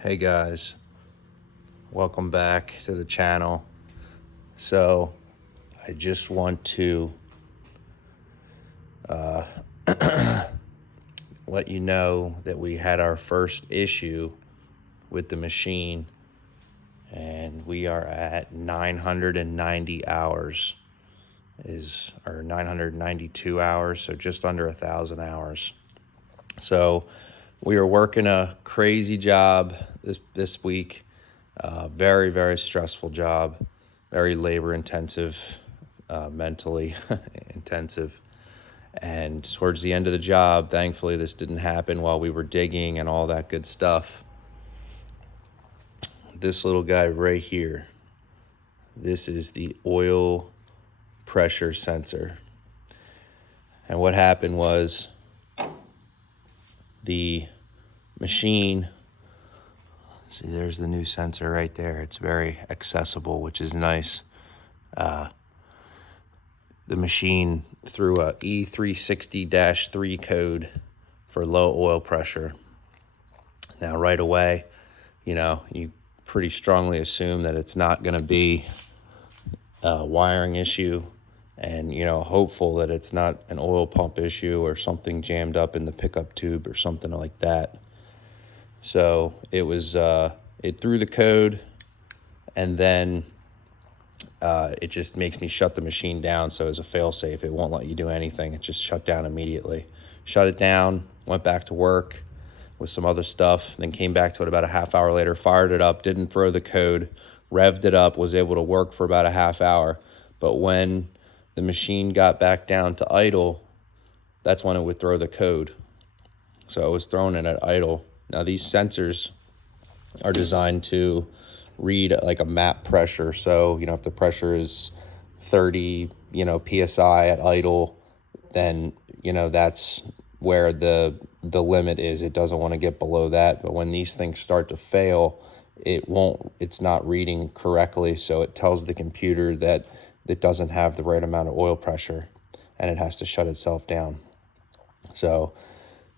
Hey guys, welcome back to the channel. So, I just want to let you know that we had our first issue with the machine, and we are at 990 hours, or 992 hours, so just under 1,000 hours. So, we are working a crazy job this week. Very, very stressful job, very labor intensive, mentally intensive. And towards the end of the job, thankfully, this didn't happen while we were digging and all that good stuff. This little guy right here, this is the oil pressure sensor. And what happened was the machine, see, there's the new sensor right there. It's very accessible, which is nice. The machine threw a E360-3 code for low oil pressure. Now, right away, you pretty strongly assume that it's not going to be a wiring issue, and, hopeful that it's not an oil pump issue or something jammed up in the pickup tube or something like that. So it threw the code, and then it just makes me shut the machine down. So as a fail-safe, it won't let you do anything. It just shut down immediately. Shut it down, went back to work with some other stuff, then came back to it about a half hour later, fired it up, didn't throw the code, revved it up, was able to work for about a half hour. But when the machine got back down to idle, that's when it would throw the code. So it was throwing it at idle. Now, these sensors are designed to read like a map pressure. So, if the pressure is 30, PSI at idle, then, that's where the limit is. It doesn't want to get below that. But when these things start to fail, it's not reading correctly. So it tells the computer that it doesn't have the right amount of oil pressure, and it has to shut itself down. So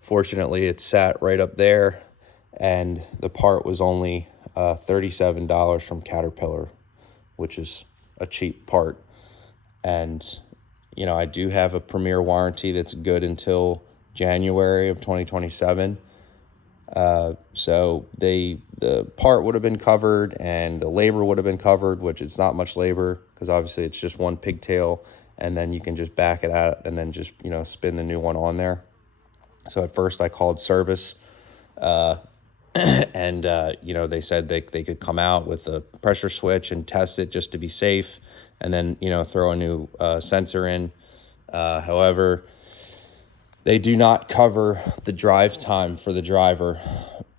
fortunately, it sat right up there, and the part was only $37 from Caterpillar, which is a cheap part. And, I do have a Premier warranty that's good until January of 2027. So the part would have been covered, and the labor would have been covered, which it's not much labor because obviously it's just one pigtail, and then you can just back it out and then just, spin the new one on there. So at first I called service, and, they said they could come out with a pressure switch and test it just to be safe, and then, throw a new sensor in. However, they do not cover the drive time for the driver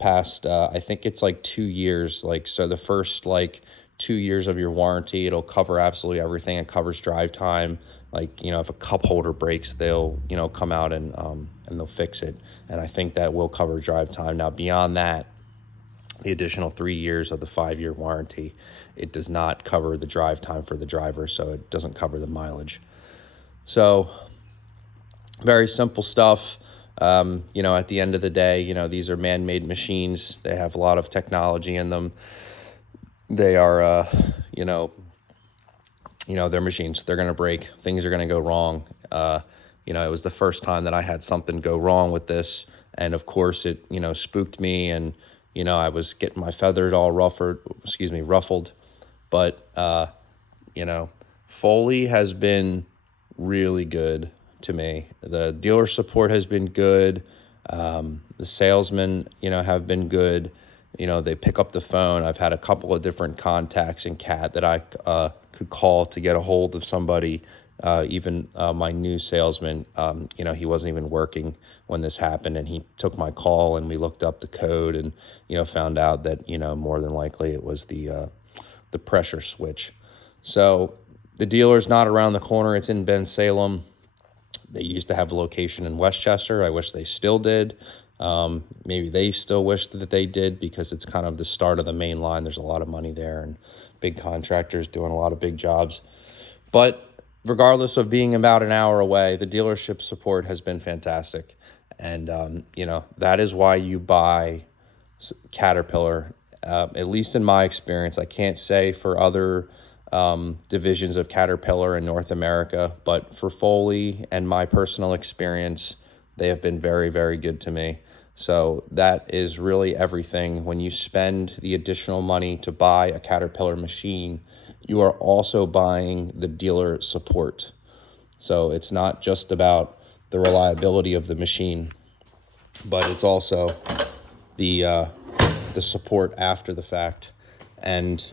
past, I think it's like 2 years. So the first 2 years of your warranty, it'll cover absolutely everything. It covers drive time. If a cup holder breaks, they'll, come out and they'll fix it. And I think that will cover drive time. Now, beyond that, the additional 3 years of the 5-year warranty, it does not cover the drive time for the driver, so it doesn't cover the mileage. So very simple stuff. At the end of the day, these are man-made machines. They have a lot of technology in them. They are, they're machines. They're going to break. Things are going to go wrong. It was the first time that I had something go wrong with this. And of course it, spooked me, and, I was getting my feathers all ruffled. But, Foley has been really good to me. The dealer support has been good. The salesmen, have been good. They pick up the phone. I've had a couple of different contacts in CAT that I could call to get a hold of somebody. Even my new salesman, he wasn't even working when this happened, and he took my call, and we looked up the code and, found out that, more than likely it was the pressure switch. So the dealer's not around the corner. It's in Bensalem. They used to have a location in Westchester. I wish they still did. Maybe they still wish that they did, because it's kind of the start of the main line. There's a lot of money there, and big contractors doing a lot of big jobs. But regardless of being about an hour away, the dealership support has been fantastic. And, that is why you buy Caterpillar, at least in my experience. I can't say for other divisions of Caterpillar in North America, but for Foley and my personal experience, they have been very, very good to me. So that is really everything. When you spend the additional money to buy a Caterpillar machine, you are also buying the dealer support. So it's not just about the reliability of the machine, but it's also the support after the fact, and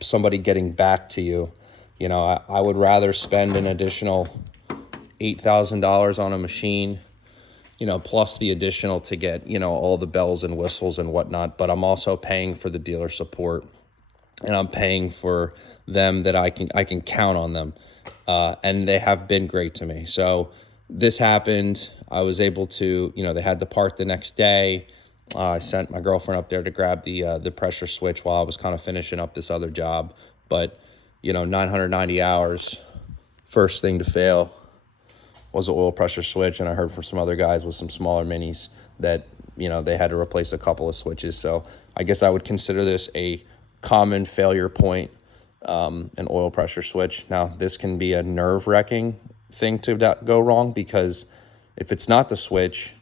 somebody getting back to you. I would rather spend an additional $8,000 on a machine, plus the additional to get all the bells and whistles and whatnot. But I'm also paying for the dealer support, and I'm paying for them that I can count on them, and they have been great to me. So this happened. I was able to, they had the part the next day. I sent my girlfriend up there to grab the pressure switch while I was kind of finishing up this other job. But 990 hours, first thing to fail was the oil pressure switch. And I heard from some other guys with some smaller minis that they had to replace a couple of switches. So I guess I would consider this a common failure point, an oil pressure switch. Now, this can be a nerve-wracking thing to go wrong, because if it's not the switch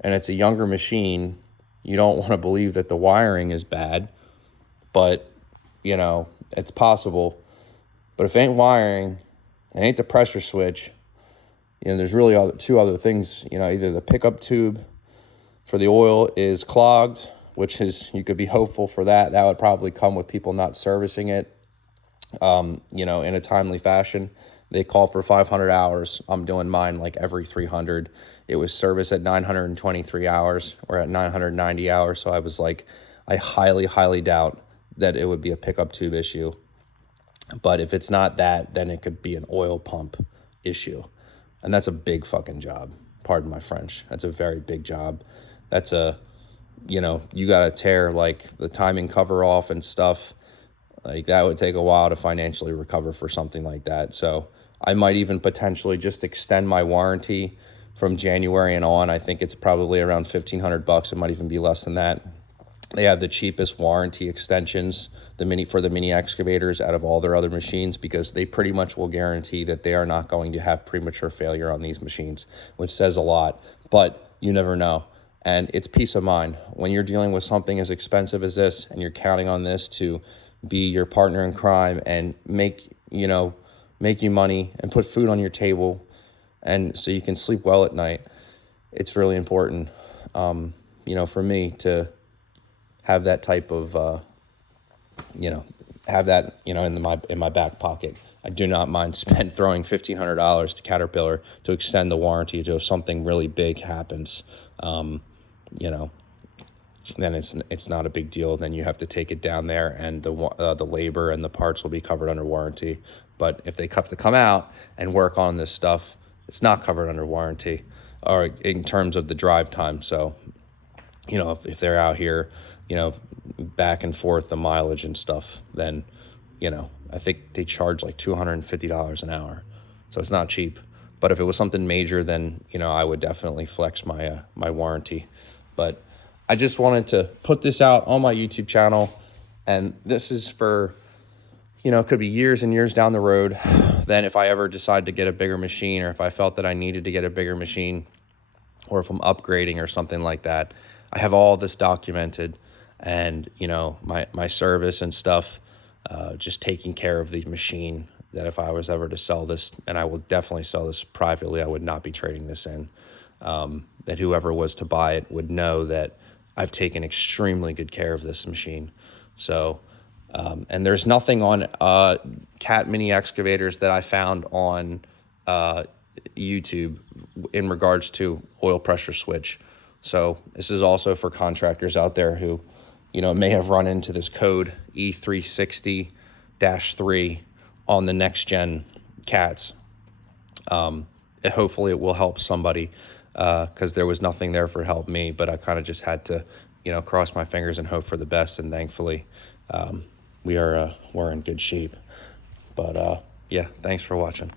and it's a younger machine, you don't want to believe that the wiring is bad, but it's possible. But if it ain't wiring, it ain't the pressure switch, there's really two other things. Either the pickup tube for the oil is clogged, which is, you could be hopeful for that. That would probably come with people not servicing it, in a timely fashion. They call for 500 hours. I'm doing mine like every 300. It was serviced at 923 hours or at 990 hours. So I was like, I highly, highly doubt that it would be a pickup tube issue. But if it's not that, then it could be an oil pump issue. And that's a big fucking job. Pardon my French. That's a very big job. That's you got to tear like the timing cover off and stuff. Like that would take a while to financially recover for something like that. So I might even potentially just extend my warranty from January and on. I think it's probably around $1,500. It might even be less than that. They have the cheapest warranty extensions, for the mini excavators out of all their other machines, because they pretty much will guarantee that they are not going to have premature failure on these machines, which says a lot, but you never know. And it's peace of mind when you're dealing with something as expensive as this, and you're counting on this to be your partner in crime and make you money and put food on your table, and so you can sleep well at night. It's really important, for me to have that type of, have that, in my back pocket. I do not mind throwing $1,500 to Caterpillar to extend the warranty to if something really big happens. Then it's not a big deal. Then you have to take it down there, and the labor and the parts will be covered under warranty. But if they have to come out and work on this stuff, it's not covered under warranty, or in terms of the drive time. So, if they're out here, back and forth, the mileage and stuff, then, I think they charge like $250 an hour. So it's not cheap. But if it was something major, then, I would definitely flex my warranty. But I just wanted to put this out on my YouTube channel. And this is for, it could be years and years down the road. Then if I ever decide to get a bigger machine, or if I felt that I needed to get a bigger machine, or if I'm upgrading or something like that, I have all this documented, and, my service and stuff, just taking care of the machine, that if I was ever to sell this, and I will definitely sell this privately, I would not be trading this in, that whoever was to buy it would know that I've taken extremely good care of this machine. So, and there's nothing on Cat mini excavators that I found on YouTube in regards to oil pressure switch. So this is also for contractors out there who, may have run into this code E360-3 on the next gen Cats. Hopefully it will help somebody, because there was nothing there for help me, but I kind of just had to, cross my fingers and hope for the best. And thankfully, we're in good shape. But yeah, thanks for watching.